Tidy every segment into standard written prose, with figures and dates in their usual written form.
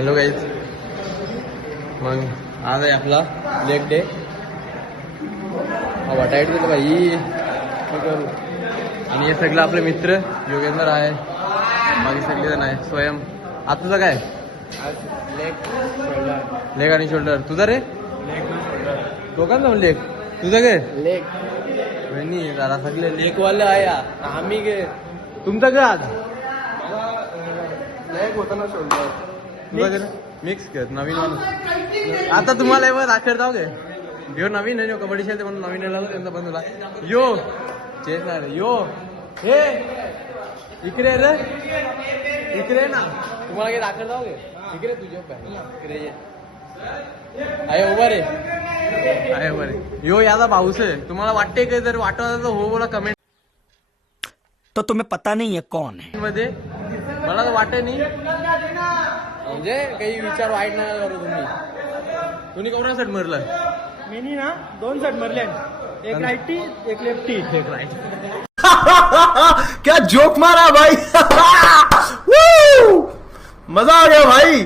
Hello guys, मग आज आहे आपला लेग डे. हवा टाईट दिलं बाई, करू. आणि हे सगळं आपले मित्र योगेंद्र आहे, बाकी सगळे जण आहे. स्वयं आज तुझं काय? लेग आणि शोल्डर. तुझा रे? दोघांना जाऊन लेग. तुझं काय? लेग. नाही जरा सगळे लेगवाले आहे. आम्ही गे तुमचं काय आज? लेग होता ना शोल्डर. तुझं मिक्स कर. नवीन माणूस आता तुम्हाला एवढं दाखल जाऊ दे. यो नवीन आहे, कबड्डी खेळते म्हणून नवीन आला त्यांचा बंधूला. यो चेस ना रे, यो हे इकडे रे, इकडे ना. तुम्हाला काही दाखल जाऊ दे. इकडे तुझ्या इकडे ये. आहे उभा रे, आहे उभा रे. यो याचा भाऊस आहे. तुम्हाला वाटते काय? जर वाटत तर हो बोला कमेंट. तो तुम्हें पता नहीं है कौन है. मध्ये मला तर वाटत नाही, म्हणजे काही विचार वाईट नाही करू तुम्ही. तुम्ही कोणा सेट मरलं? मी ना 2 सेट मरले, एक राईटी एक लेफ्टी. एक राईट. क्या जोक मारा भाई. मजा आ गया भाई,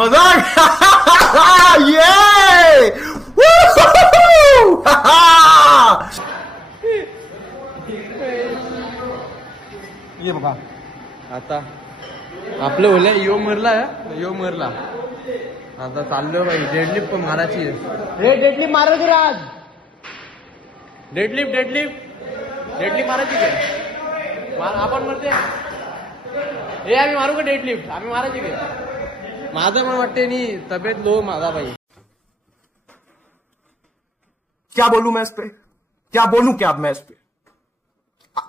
मजा आ गया. ये ये बघा आता आपलं होल्या यो मरला, यो मरला. आता चाललो बाई डेडलिफ्ट पण मारायची. रे डेडली मारल की आज. डेडलिफ्ट डेडलिफ्ट डेडलिफ्ट मारायची काय? आपण मरते हे आम्ही मारू का डेडलिफ्ट? आम्ही मारायची काय? माझं पण वाटते नाही, तब्येत लो माझा बाई. क्या बोलूं मैं इस पे, क्या बोलूं क्या मैं इस पे.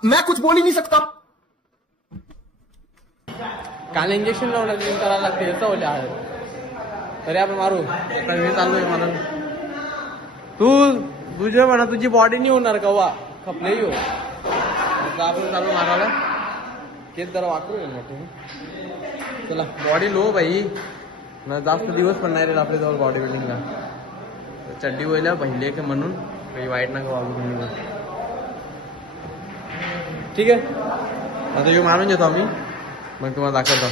मैं कुछ बोल ही नहीं सकता. काल इंजेक्शन लावलं करायला लागते असं होते आहे. तरी आपण मारू. मी चाललोय म्हणून. तुझे म्हणा तुझी बॉडी नाही होणार का वा खपले हो. आपण चालू मारायला केस जरा वाकरू आहे. चला बॉडी लो बाई ना, जास्त दिवस पण नाही रे आपल्या जवळ बॉडी बिल्डिंगला. चड्डी व्हायला पहिले का म्हणून काही वाईट नका वागू तुम्ही. ठीक आहे आता येऊ मारून घेतो आम्ही, मग तुम्हाला दाखवतो.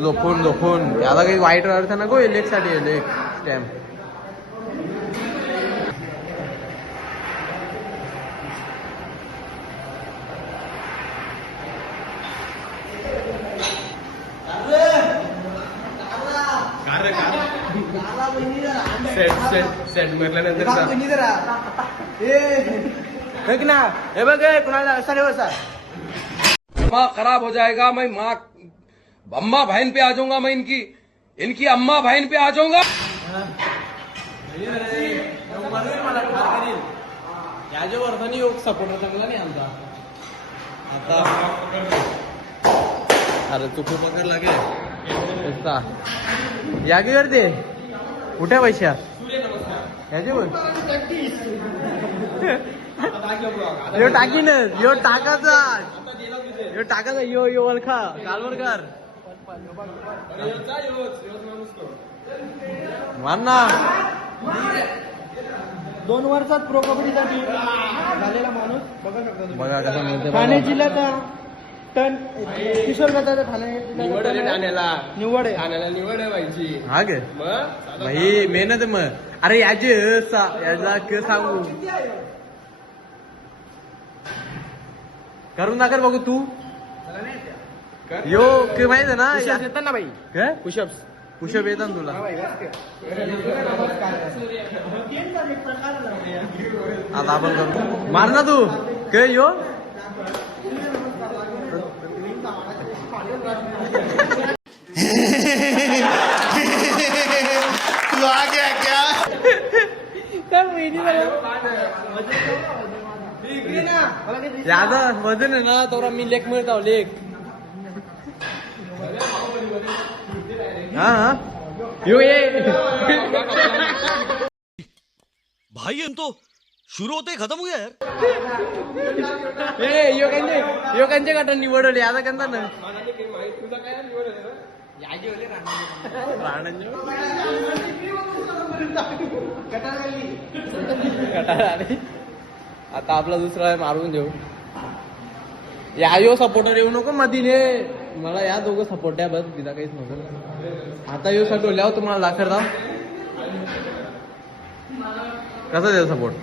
झोपून झोपून आता काही वाईट अर्थ नको. लेग साठी लेग स्टॅम्प. सेट म्हटल्यानंतर ना हे बघ कुणाला असा रे बसा. दिमाग खराब हो जाएगा. मैं माँ अम्मा बहन पे आ जाऊंगा. मैं इनकी अम्मा बहन पे आ जाऊंगा. याच्या अर्थाने योग सपोर्ट चांगला नाही आमचा. आता अरे चुकू पकड लागे या की करते कुठे पैशा याचे बघ. यो टाकीन यो टाकाचा यो टाकाचा यो यो ओळखा कालवरकर मान्ना 2 वर्षात प्रो कबड्डीसाठी झालेला माणूस बघा शकता. बघा कसं म्हणते. ठाणे जिल्ह्यात टन किशोर गटाच्या ठाणे निवड आहे ठाण्याला. निवड आहे. ठाण्याला निवड आहे व्हायची. हा गे मग भाई मेहनत मग. अरे याचे याला क सांगू करून दाखल बघू तू. यो के माहित आहे ना येतात ना बाई काय पुशअप्स. पुषप येतात ना तुला. आता आपण करू. मार ना तू काय यो. तू आ गया क्या. यादा वजन आहे ना तेवढा मी लेख मिळतो लेख. हा यो ये भाई हम तो शुरू होते खत्म हो गया यार. ए यो कंचे गाठा निवडले आता कंदा ना आता आपला दुसरा मारून देऊ. या यो सपोर्टर येऊ नको मधीने. मला या दोघं सपोर्ट आहे बस, तिला काहीच नको. आता येऊ सटवल्यावर तुम्हाला दाखवता कसा द्यायचा सपोर्ट.